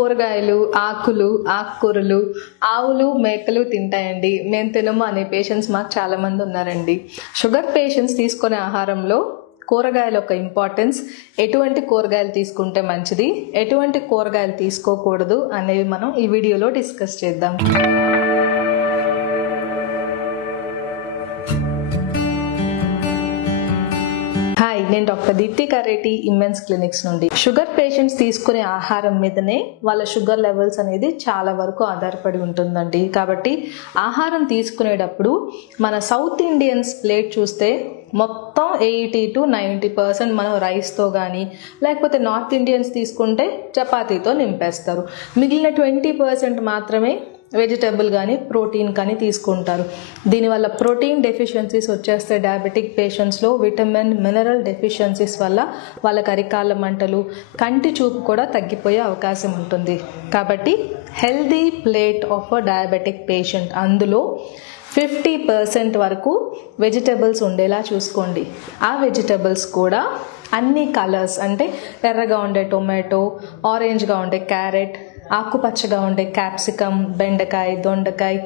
కూరగాయలు, ఆకులు, ఆకుకూరలు, ఆవులు, మేకలు తింటాయండి, మేము తినము అనే పేషెంట్స్ మాకు చాలా మంది ఉన్నారండి. షుగర్ పేషెంట్స్ తీసుకునే ఆహారంలో కూరగాయల యొక్క ఇంపార్టెన్స్, ఎటువంటి కూరగాయలు తీసుకుంటే మంచిది, ఎటువంటి కూరగాయలు తీసుకోకూడదు అనేవి మనం ఈ వీడియోలో డిస్కస్ చేద్దాం. హాయ్, నేను doctor Deepti Kareti, Immense clinics నుండి. షుగర్ పేషెంట్స్ తీసుకునే ఆహారం మీదనే వాళ్ళ షుగర్ లెవెల్స్ అనేది చాలా వరకు ఆధారపడి ఉంటుందండి. కాబట్టి ఆహారం తీసుకునేటప్పుడు మన సౌత్ ఇండియన్స్ ప్లేట్ చూస్తే మొత్తం 80 to 90% మనం రైస్తో కానీ, లేకపోతే నార్త్ ఇండియన్స్ తీసుకుంటే చపాతీతో నింపేస్తారు. మిగిలిన 20% మాత్రమే వెజిటబుల్ కానీ ప్రోటీన్ కానీ తీసుకుంటారు. దీనివల్ల ప్రోటీన్ డెఫిషియన్సీస్ వచ్చేస్తే డయాబెటిక్ పేషెంట్స్లో విటమిన్, మినరల్ డెఫిషియన్సీస్ వల్ల వాళ్ళకి అరికాళ్ళ మంటలు, కంటి చూపు కూడా తగ్గిపోయే అవకాశం ఉంటుంది. కాబట్టి healthy plate of a diabetic patient, అందులో 50% వరకు వెజిటబుల్స్ ఉండేలా చూసుకోండి. ఆ వెజిటబుల్స్ కూడా అన్ని కలర్స్, అంటే ఎర్రగా ఉండే టొమాటో, ఆరెంజ్గా ఉండే క్యారెట్, ఆకుపచ్చగా ఉండే క్యాప్సికమ్, బెండకాయ, దొండకాయ,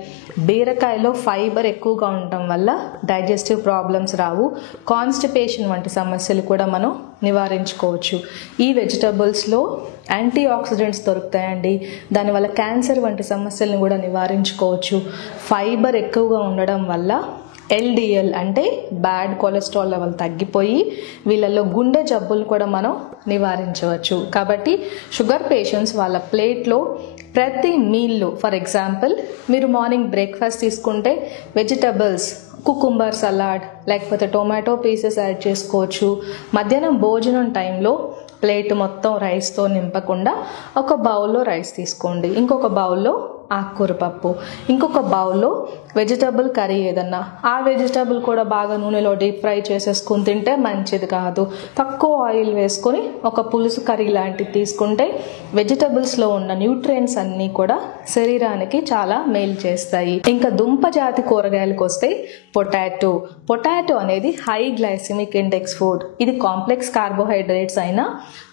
బీరకాయలో ఫైబర్ ఎక్కువగా ఉండటం వల్ల డైజెస్టివ్ ప్రాబ్లమ్స్ రావు, కాన్స్టిపేషన్ వంటి సమస్యలు కూడా మనం నివారించుకోవచ్చు. ఈ వెజిటబుల్స్లో యాంటీ ఆక్సిడెంట్స్ దొరుకుతాయండి, దానివల్ల క్యాన్సర్ వంటి సమస్యలను కూడా నివారించుకోవచ్చు. ఫైబర్ ఎక్కువగా ఉండడం వల్ల LDL అంటే బ్యాడ్ కొలెస్ట్రాల్ లెవెల్ తగ్గిపోయి వీళ్ళల్లో గుండె జబ్బులు కూడా మనం నివారించవచ్చు. కాబట్టి షుగర్ పేషెంట్స్ వాళ్ళ ప్లేట్లో ప్రతి మీల్లో, ఫర్ ఎగ్జాంపుల్ మీరు మార్నింగ్ బ్రేక్ఫాస్ట్ తీసుకుంటే వెజిటబుల్స్, కుకుంబర్ సలాడ్ లేకపోతే టొమాటో పీసెస్ యాడ్ చేసుకోవచ్చు. మధ్యాహ్నం భోజనం టైంలో ప్లేట్ మొత్తం రైస్తో నింపకుండా ఒక బౌల్లో రైస్ తీసుకోండి, ఇంకొక బౌల్లో ఆకుకూర పప్పు, ఇంకొక బౌల్లో వెజిటబుల్ కర్రీ ఏదన్నా, ఆ వెజిటబుల్ కూడా బాగా నూనెలో డీప్ ఫ్రై చేసేసుకుని తింటే మంచిది కాదు. తక్కువ ఆయిల్ వేసుకొని ఒక పులుసు కర్రీ లాంటివి తీసుకుంటే వెజిటబుల్స్లో ఉన్న న్యూట్రియంట్స్ అన్నీ కూడా శరీరానికి చాలా మేలు చేస్తాయి. ఇంకా దుంప జాతి కూరగాయలకు వస్తే పొటాటో అనేది హై గ్లైసిమిక్ ఇండెక్స్ ఫుడ్. ఇది కాంప్లెక్స్ కార్బోహైడ్రేట్స్ అయినా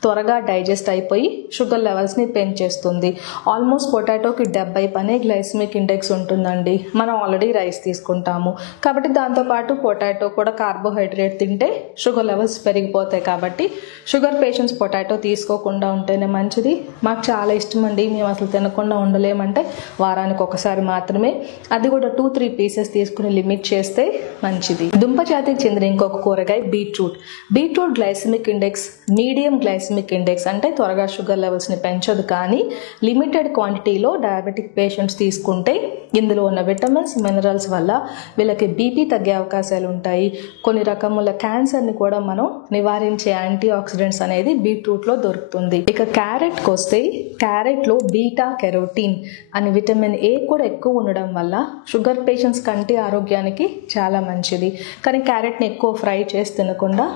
త్వరగా డైజెస్ట్ అయిపోయి షుగర్ లెవెల్స్ని పెంచేస్తుంది. ఆల్మోస్ట్ పొటాటోకి 70 గ్లైసిమిక్ ఇండెక్స్ ఉంటుందండి. మనం ఆల్రెడీ రైస్ తీసుకుంటాము కాబట్టి దాంతోపాటు పొటాటో కూడా కార్బోహైడ్రేట్ తింటే షుగర్ లెవెల్స్ పెరిగిపోతాయి. కాబట్టి షుగర్ పేషెంట్స్ పొటాటో తీసుకోకుండా ఉంటేనే మంచిది. మాకు చాలా ఇష్టం అండి, మేము అసలు తినకుండా ఉండలేమంటే వారానికి ఒకసారి మాత్రమే, అది కూడా 2-3 పీసెస్ తీసుకుని లిమిట్ చేస్తే మంచిది. దుంప జాతికి చెందిన ఇంకొక కూరగాయ beetroot glycemic index medium glycemic index, అంటే త్వరగా షుగర్ లెవెల్స్ని పెంచదు, కానీ లిమిటెడ్ క్వాంటిటీలో డయాబెటిక్ పేషెంట్స్ తీసుకుంటే ఇందులో ఉన్న విటమిన్స్, మినరల్స్ వల్ల వీళ్ళకి బీపీ తగ్గే అవకాశాలు ఉంటాయి. కొన్ని రకముల క్యాన్సర్ని కూడా మనం నివారించే యాంటీ ఆక్సిడెంట్స్ అనేది బీట్రూట్లో దొరుకుతుంది. ఇక క్యారెట్కి వస్తే క్యారెట్లో బీటా కెరోటీన్ అనే విటమిన్ ఏ కూడా ఎక్కువ ఉండడం వల్ల షుగర్ పేషెంట్స్ కంటి ఆరోగ్యానికి చాలా మంచిది. కానీ క్యారెట్ని ఎక్కువ ఫ్రై చేసి తినకుండా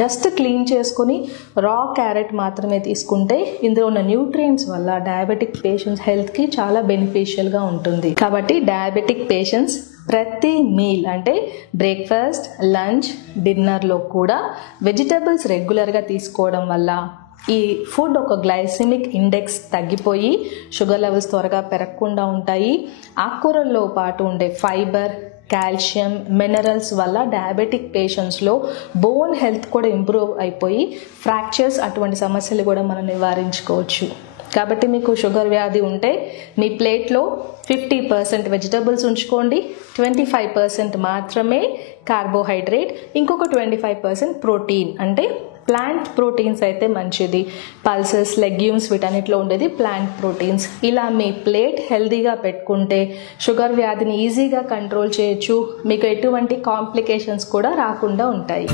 జస్ట్ క్లీన్ చేసుకుని రా క్యారెట్ మాత్రమే తీసుకుంటే ఇందులో ఉన్న న్యూట్రియంట్స్ వల్ల డయాబెటిక్ పేషెంట్స్ హెల్త్కి చాలా బెనిఫిషియల్గా ఉంటుంది. కాబట్టి డయాబెటిక్ పేషెంట్స్ ప్రతి మీల్, అంటే బ్రేక్ఫాస్ట్, లంచ్, డిన్నర్లో కూడా వెజిటబుల్స్ రెగ్యులర్గా తీసుకోవడం వల్ల ఈ ఫుడ్ ఒక గ్లైసిమిక్ ఇండెక్స్ తగ్గిపోయి షుగర్ లెవెల్స్ త్వరగా పెరగకుండా ఉంటాయి. ఆకుకూరల్లో పాటు ఉండే ఫైబర్, కాల్షియం, మినరల్స్ వల్ల డయాబెటిక్ పేషెంట్స్లో బోన్ హెల్త్ కూడా ఇంప్రూవ్ అయిపోయి ఫ్రాక్చర్స్ అటువంటి సమస్యలు కూడా మనం నివారించుకోవచ్చు. కాబట్టి మీకు షుగర్ వ్యాధి ఉంటే మీ ప్లేట్లో 50% వెజిటబుల్స్ ఉంచుకోండి, 25% మాత్రమే కార్బోహైడ్రేట్, ఇంకొక 25% ప్రోటీన్, అంటే ప్లాంట్ ప్రోటీన్స్ అయితే మంచిది. పల్సెస్, లెగ్యూమ్స్ వీటన్నిటిలో ఉండేది ప్లాంట్ ప్రోటీన్స్. ఇలా మీ ప్లేట్ హెల్దీగా పెట్టుకుంటే షుగర్ వ్యాధిని ఈజీగా కంట్రోల్ చేయొచ్చు, మీకు ఎటువంటి కాంప్లికేషన్స్ కూడా రాకుండా ఉంటాయి.